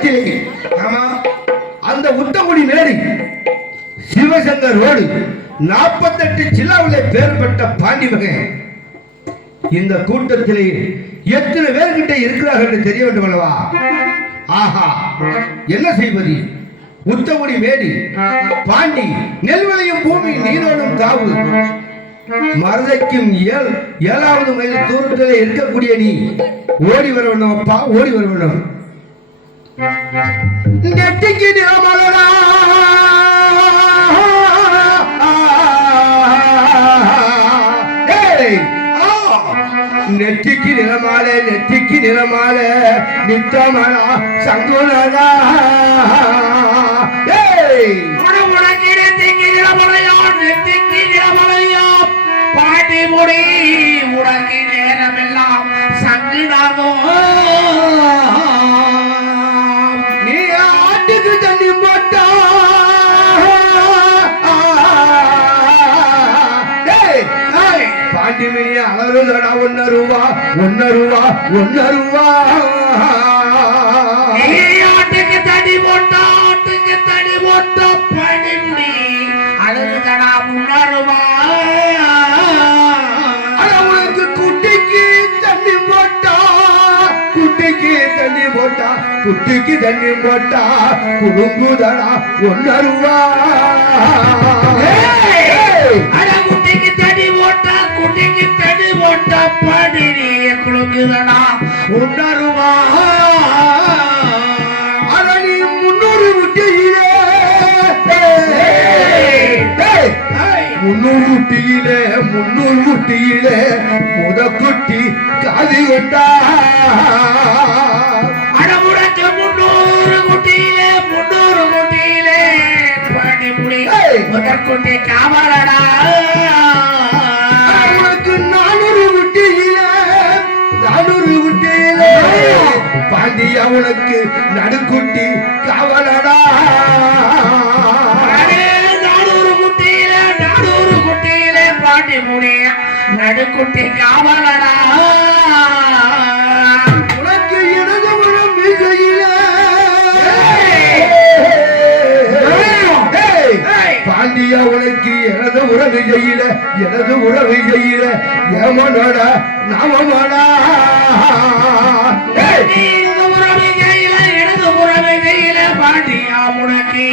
கூட்டத்திலே ஆமா அந்த உத்தமுடி மேரி சிவசங்கர் ரோடு 48 ஜில்லாவிலே பேர் பெற்ற பாண்டி மகன் இந்த கூட்டத்திலே எத்தனை பேர்கிட்ட இருக்கிறார்கள் என்று தெரிய வேண்டும் அல்லவா? ஆஹா, என்ன செய்வது? உத்தமுடி மேடி பாண்டி நெல்வளையும் பூமி நீரோடும் காவு மருதைக்கும் 7வது மைல் தூரத்திலே இருக்கக்கூடிய நீ ஓடி வர வேண்டும் அப்பா, ஓடி வர வேண்டும். நெற்றிக்கு நிறமலரா நெற்றிக்கு நிறமாலே நெற்றிக்கு நிறமாலே நித்தமலா சங்குனதா உனக்கு நெற்றிக்கு நிறமலையோ நெற்றிக்கு நிறமலையோ பாட்டி முடி உனக்கு நேரமெல்லாம் சங்குனாகோ நீ ஆட்டுக்கு தண்ணி போட்டா பாண்டிமினி அலறுதடா 1 ரூபா 1 ரூபா 1 ரூபா ஆட்டுக்கு தண்ணி போட்டா ஆட்டுக்கு தண்ணி போட்டா பாண்டிமுடி அலறுதடா 1 ரூபா உனக்கு குட்டிக்கு தண்ணி போட்டா குட்டிக்கு தண்ணி போட்டா குட்டிக்கு தண்ணி போட்டா குடுங்குதடா 1 ரூபா குட்டிக்கு தண்ணி போட்டா குட்டிக்கு தண்ணி போட்டா பாடினி குடுங்குதடா 1 ரூபா நீ 300 விட்டியிலே 300 விட்டியிலே முதக்குட்டி காதி கொண்டா அடமுடக்கு 300 குட்டியிலே பாடி முடி முதற்குட்டி காவலடா உனக்கு 400 விட்டியிலே பாண்டியா உனக்கு நடுக்குட்டி காவலடா 400 குட்டியிலே பாட்டி முடி நடுக்குட்டி காவலடா உனக்கு இடது புறம் மிகையிலே பாண்டியா உனக்கு எனது உறவு செய்யல ஏமனோடா நாமமாடா இடது உறவு செய்யல பாண்டியா உனக்கு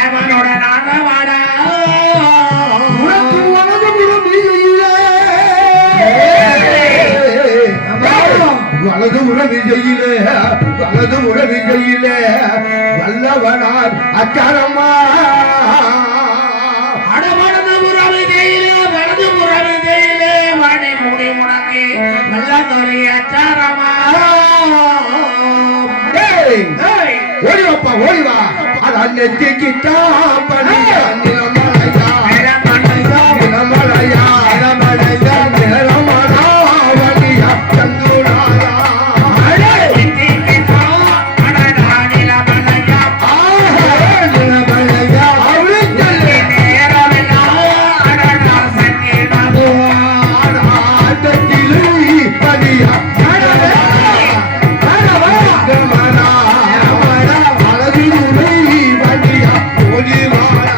ஏமனோட நாமமாடா உனக்கு வலது புறம் மிகையில வலது உறவு செய்யல வல்லவனார் அச்சாரமா வலது உறவு செய்யல வாடி முடி உனக்கு வல்லதொரு அச்சாரமா ஓடிவாப்பா ஓடிவா அதான் நெத்திக்கிட்டான் பணியா நிலமலையா நிலமலையா நிலமலையா நிலமலா வழியா சங்குடாயா ஓடி வாடா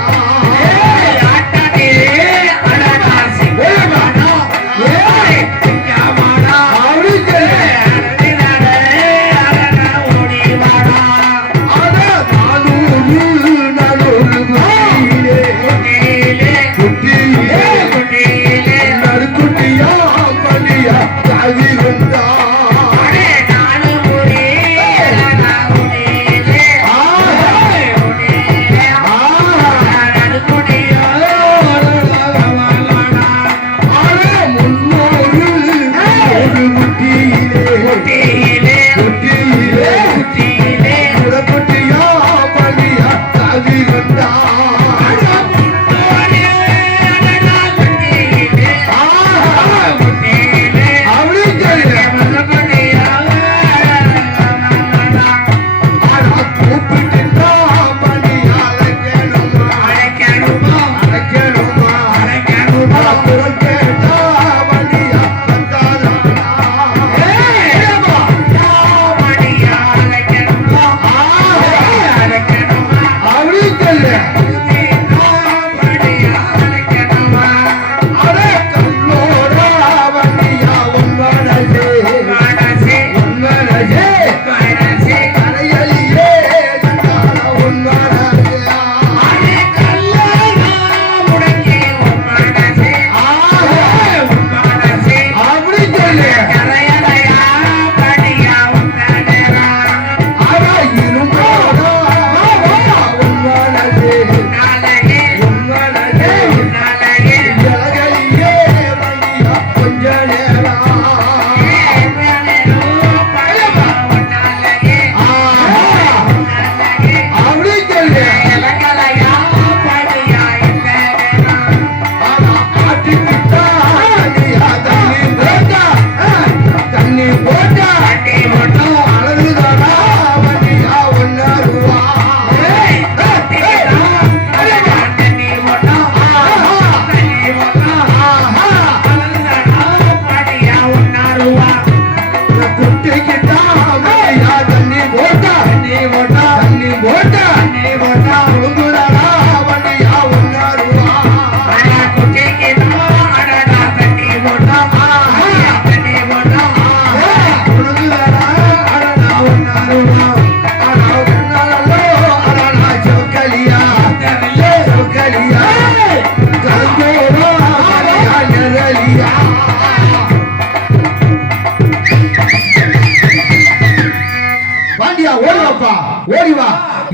ஓடி வா.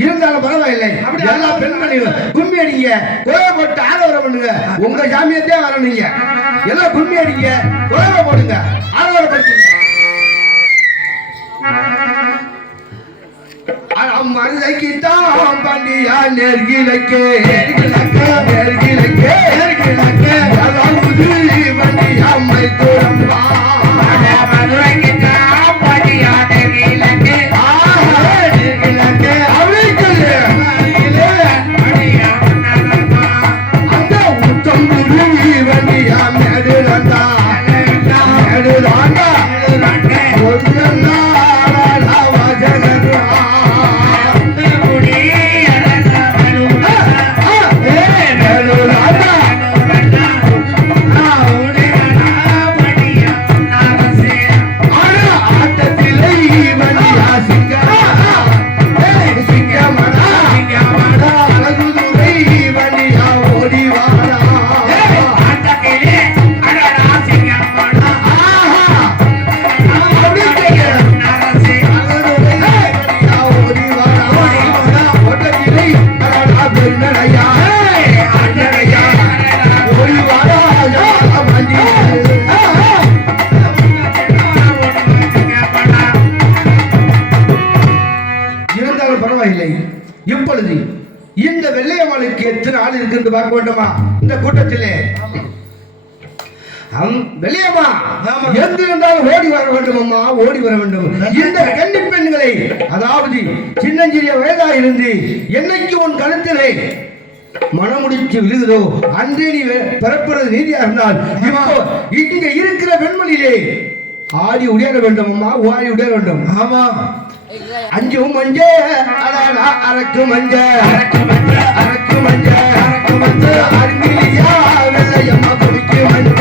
இருந்தாலும் பரவாயில்லை, எல்லா பெண்களையும் கும்மி அடிங்க, குழவை போட்டு ஆதரவு பண்ணுங்க. உங்க ஜாமியத்தே வரணுங்க, எல்லாம் கும்மி அடிங்க, குழவை போடுங்க, ஆதரவுப்படுத்துங்க. மருதைக்கு தான் பாண்டியா நெருகிலக்கே நெருகிலக்கே அதாவது பாண்டியா மைத்தூரம்பா மதுரைக்கு தான் பாண்டியா நெருகிலக்கே அந்த உத்தம்புரி வண்டியா மேடுலந்தா மேடுலாண்டா இப்பொழுது இந்த வெள்ளையம்மாளுக்கு எத்தனை ஆள் இருக்கு என்று பார்க்க வேண்டுமா? இந்த கூட்டத்திலே வெள்ளையம்மா எங்கிருந்தாலும் ஓடி வர வேண்டும் அம்மா, ஓடி வர வேண்டும். இந்த கன்னி பெண்களை, அதாவது சின்னஞ்சிறிய வயதா இருந்து என்னைக்கு உன் கழுத்திலே மனமுடிச்சு விழுகுதோ அன்றே நீ பிறப்புறது நீதியா இருந்தால் இப்போ இங்க இருக்கிற பெண்மணியிலே ஆடி உடையாட வேண்டும் அம்மா, ஓடி உடையாட வேண்டும். ஆமா, அஞ்சும் மஞ்ச அரக்கு மஞ்ச அரக்கு மஞ்ச அரக்கு மஞ்ச அரக்கு மஞ்ச அருங்கிலியா வெள்ளையம்மா குடிக்கு மஞ்ச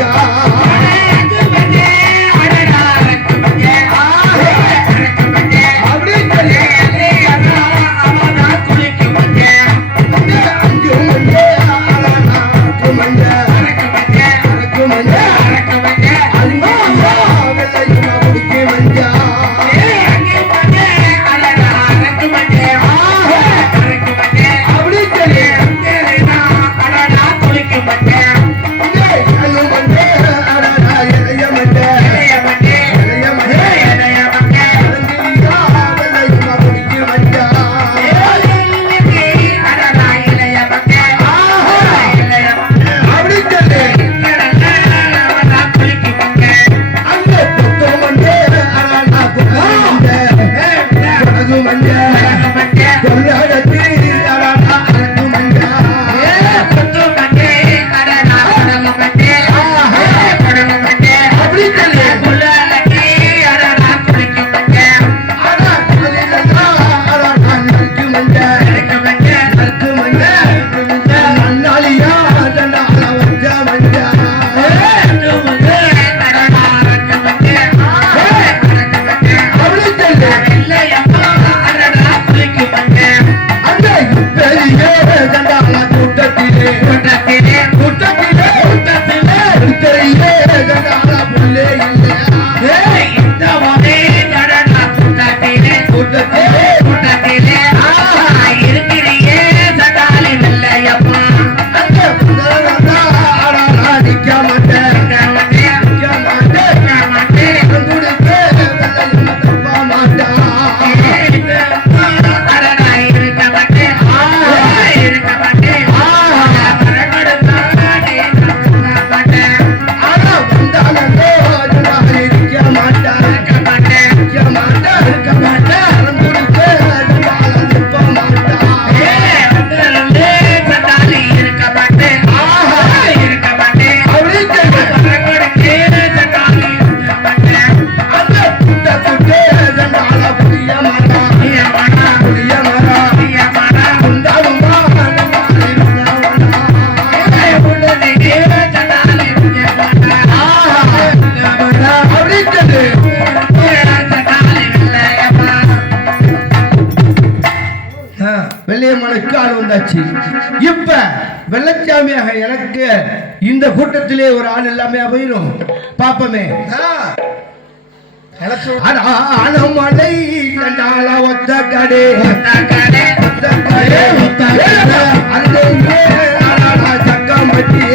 வெள்ளையம்மனுக்கு ஆள் வந்தாச்சு. இப்ப வெள்ளச்சாமியாக எனக்கு இந்த கூட்டத்திலே ஒரு ஆள் எல்லாமே போயிடும். பாப்பமே அனமலை கண்டால ஒத்த கடை சக்கம்பட்டியே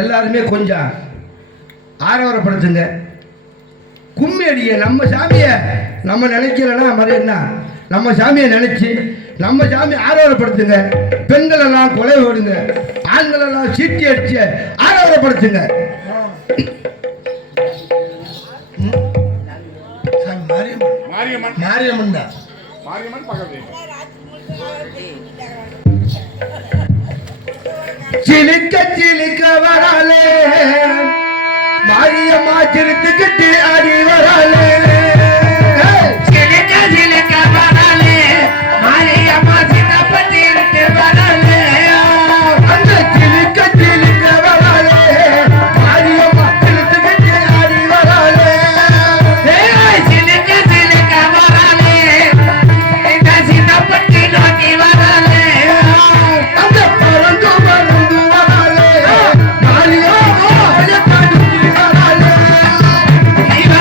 எல்லாருமே கொஞ்சம் ஆரவாரப்படுத்துங்க. கும்மி அடிய நம்ம சாமியை நம்ம நினைக்கலன்னா மாதிரி என்ன, நம்ம சாமியை நினைச்சு நம்ம சாமி ஆரவாரப்படுத்துங்க. பெண்கள் எல்லாம் கொலை ஓடுங்க, ஆண்கள் எல்லாம் சீட்டி அடிச்சு ஆரவாரப்படுத்துங்க. மாரியம்மன் பக்கத்து சிலிக்க சிலிக்க வராலே மாரியம்மா சிரித்துக்கிட்டு ஆடி வராலே சிலுக்க சிலுக்க வராலே மாரியம்மா சின்னப்பட்டி இருந்து வராலே அந்த சிலிக்க சிலிக்க வராலே மாரியம்மா சிரித்துக்கிட்டு ஆடி வராலே சிலுக்க சிலுக்க வராலே இந்த சின்னப்பட்டி நோக்கி வராலே அந்த பறந்து பறந்து வராலே மாரியம்மா வராலே இவ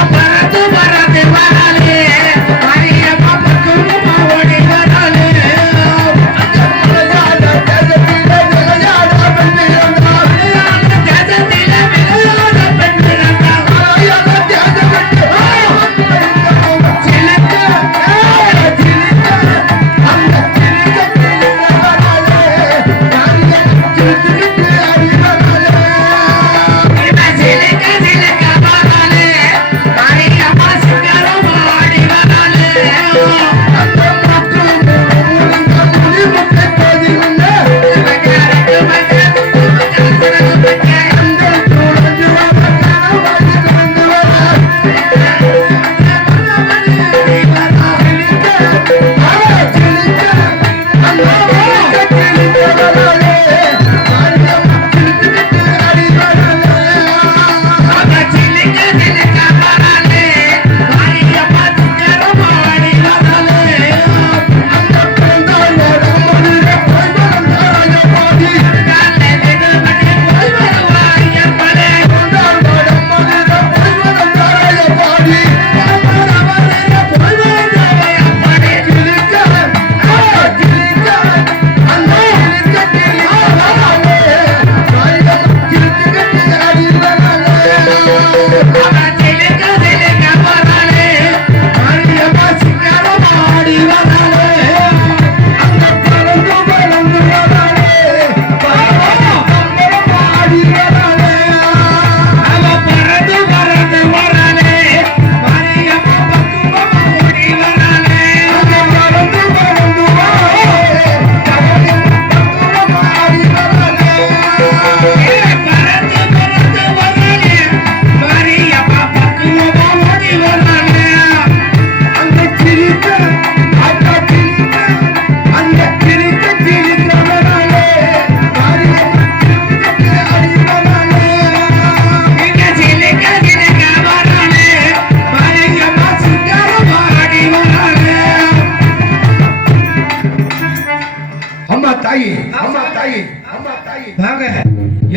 வாங்க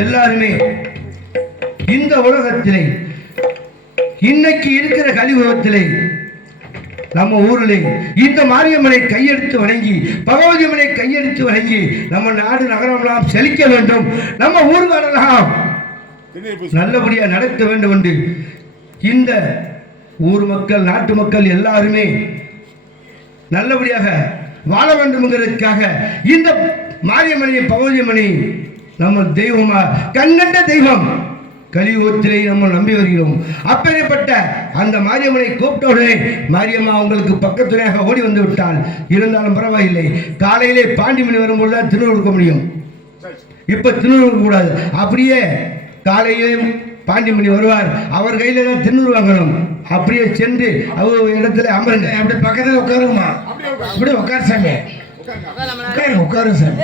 எல்லாருமே இந்த உலகத்திலே இன்னைக்கு இருக்கிற கலியுகத்திலே நம்ம ஊரிலே இந்த மாரியம்மனை கையெடுத்து வணங்கி பகவதி அம்மனை கையெடுத்து வணங்கி நம்ம நாடு நகரமெல்லாம் செழிக்க வேண்டும், நம்ம ஊர்வலெல்லாம் நல்லபடியா நடத்த வேண்டும் என்று இந்த ஊர் மக்கள் நாட்டு மக்கள் எல்லாருமே நல்லபடியாக வாழ வேண்டும் என்கிறதுக்காக இந்த மாரியம்மனை பகவதி அம்மனை நம்ம தெய்வமா கண்கண்ட தெய்வம் கலியுகத்திலே நம்ம நம்பி வருகிறோம். அப்பேற்பட்ட அந்த மாரியம்மனை கூப்பிட்டவுடனே மாரியம்மா உங்களுக்கு பக்கத்துணையாக ஓடி வந்து விட்டால் இருந்தாலும் பரவாயில்லை. காலையிலே பாண்டிமணி வரும்போது தான் திருநூறு கொடுக்க முடியும், இப்ப திருநூறு கொடுக்க கூடாது. அப்படியே காலையிலே பாண்டிமணி வருவார், அவர் கையில தான் திருநூறு வாங்கணும். அப்படியே சென்று அவர் இடத்துல அமருங்க, அப்படி பக்கத்துல உட்காருங்கம்மா, அப்படியே உட்காரு சாமி, உட்காருங்க உட்காருங்க சாமி,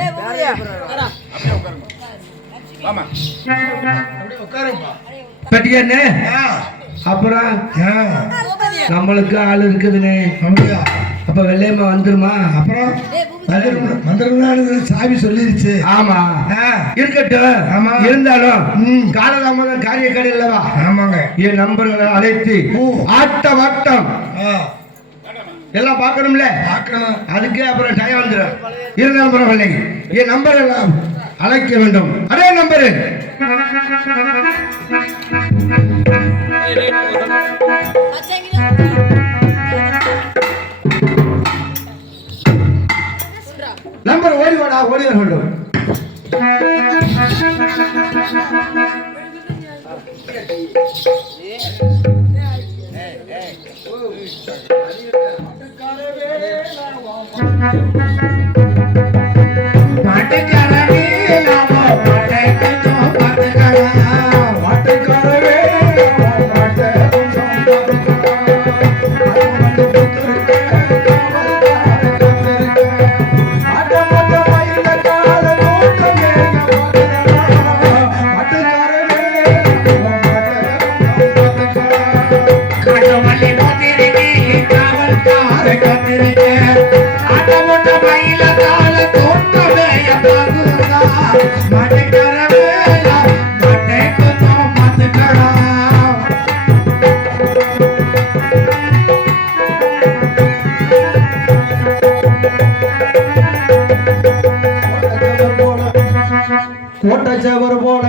பட்டியாண்ணே. அப்புறம் நம்மளுக்கு ஆள் இருக்குதுண்ணே, அப்ப வெள்ளையம்மா வந்துருமா? அப்புறம் வந்துருந்தா சாமி சொல்லிருச்சு. ஆமா இருக்கட்டும். ஆமா இருந்தாலும் காலதாமதம் காரியக்காரி இல்லவா? ஆமாங்க. என் நம்பர்களை அழைத்து ஆட்ட வாட்டம் எல்லாம் பார்க்கணும்ல, பார்க்கணும். அதுக்கு அப்புறம் டைம் வந்துடும். இருந்தாலும் பரவாயில்லை, என் நம்பர் எல்லாம் அழைக்க வேண்டும். அதே நம்பரு நம்பர் ஓடி வாடா, ஓடி வர வேண்டும். கோட்டச்சவர் போல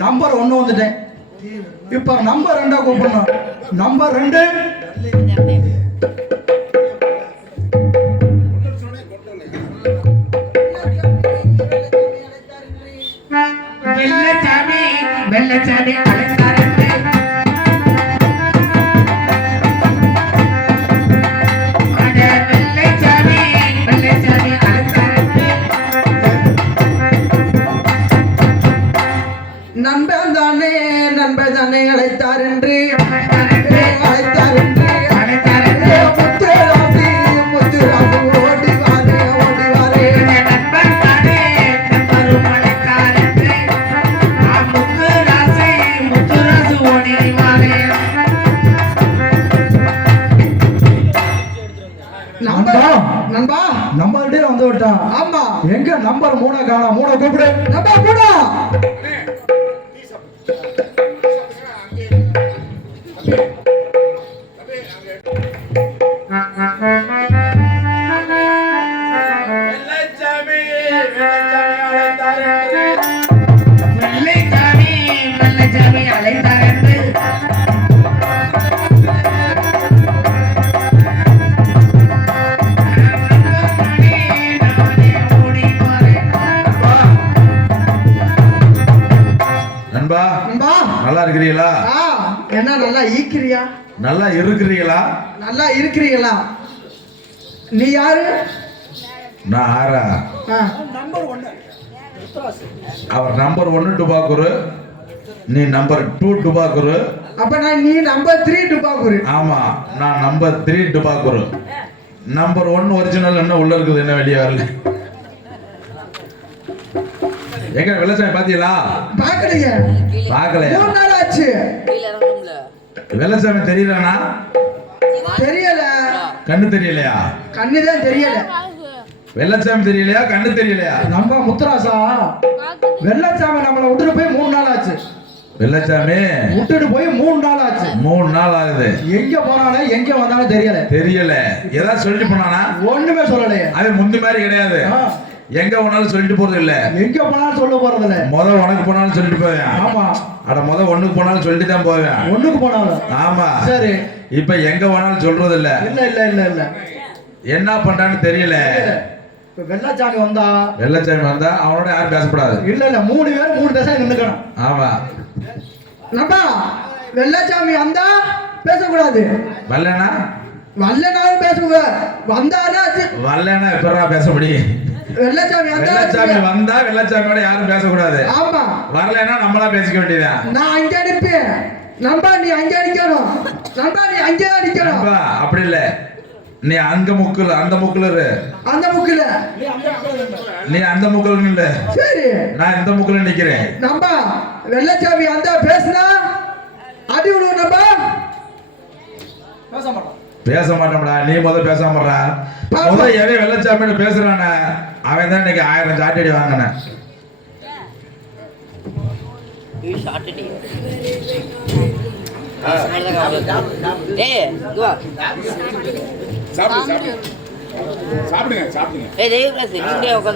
நம்பர் 1 வந்துட்டேன். இப்ப நம்பர் 2 கூப்பிடணும். நம்பர் 2 வெள்ளச்சாமி வெள்ளச்சாமி அழைத்தாரு. நண்பன் தானே அழைத்தார் என்று நண்பா நம்பர்டே வந்து விட்டான். ஆமா எங்க நம்பர் 3 காணோம். 3 கூப்பிடு. நம்பர் 3 வெள்ளச்சாமி அழைத்தார் என்று வெள்ளைச்சாமி வெள்ளச்சாமி அழைத்தார் என்று நண்பா நண்பா நல்லா இருக்கிறீங்களா? ஆ, என்ன நல்லா ஈக்கிறியா? நல்லா இருக்கிறீங்களா? நல்லா இருக்கிறீங்களா? நீ யாரு? நான் ஆறா? ஆ, அவர் நம்பர் 1 டுபாக்குரு, நீ நம்பர் 2 டுபாக்குரு. அப்ப நீ நம்பர் 3 டுபாக்குரு. ஆமா, நான் நம்பர் 3 டுபாக்குரு. நம்பர் 1 ஒரிஜினல் என்ன உள்ள இருக்குது, என்ன வெளியே வரல. எங்க வெள்ளச்சாமி பாத்தீங்களா? பாக்கலையே. பாக்கலையா? 3 நாள் ஆச்சு. வெள்ளச்சாமி தெரியலனா? தெரியல. கண்ணு தெரியலையா? கண்ணுதான் தெரியல. வெள்ளச்சாமி தெரியலையா? கண்ணு தெரியலையா? நம்ம முத்துராசா வெள்ளச்சாமி நம்மளை விட்டுட்டு போய் 3 நாள் ஆச்சு. வெள்ளச்சாமி விட்டுட்டு போய் 3 நாள் ஆச்சு. 3 நாள் ஆகுது. எங்க போனானே எங்க வந்தாலும் தெரியல. தெரியல. ஏதாவது சொல்லிட்டு போனானா? ஒண்ணுமே சொல்லலையே. அவன் முந்தி மாதிரி கிடையாது. ஆ, எங்க போனாலும் சொல்லிட்டு போறது இல்ல. எங்க போனாலும் சொல்ல போறது இல்ல. உனக்கு போனாலும் சொல்லிட்டு போவேன். ஆமா, அட ஒண்ணுக்கு போனாலும் சொல்லிட்டு தான் போவேன். ஒண்ணுக்கு போனாலும். ஆமா. சரி. இப்ப எங்க போனாலும் சொல்றது இல்ல. இல்ல இல்ல இல்ல இல்ல என்ன பண்றான்னு தெரியல. இப்ப வெள்ளச்சாமி வந்தா வெள்ளச்சாமி வந்தா அவனோட யாரும் பேசக்கூடாது. இல்ல இல்ல 3 பேர் 3 திசை நின்னுக்கணும். ஆமா. நம்பா வெள்ளச்சாமி வந்தா பேசக்கூடாது. வரலனா வல்லனாலும் பேசுங்க. வந்தானா வரலனா எப்படா பேச முடியும்? வெள்ளச்சாமி வெள்ளச்சாமி வந்தா வந்தா வெள்ளச்சாமியோட யாரும் பேசக்கூடாது. ஆமா. வரலனா நம்மளா பேசிக்க வேண்டியதான். நான் அங்க அனுப்பேன். நம்பா நீ அங்க அடிக்கணும். நம்பா நீ அங்க அடிக்கணும். நண்பா, அப்படி இல்ல. நீ அங்க முக்குல அந்த முக்குல இரு. அந்த முக்குல நீ அந்த முக்குல இல்ல. சரி. நான் இந்த முக்குல நிக்கிறேன். நம்பா வெள்ளச்சாமி அந்த பேசுனா அடி விடுவோம். நம்பா பேச மாட்டோம்டா. நீ முதல்ல பேசாமடா. முதல்ல எவன் வெள்ளச்சாமியோட பேசுறானே அவன் தான் இன்னைக்கு 1000 சாட்டடி வாங்கினேன். சாப்பிடுங்க. ஏய், தெய்வம் கிளாஸ் இங்கே உட்காந்து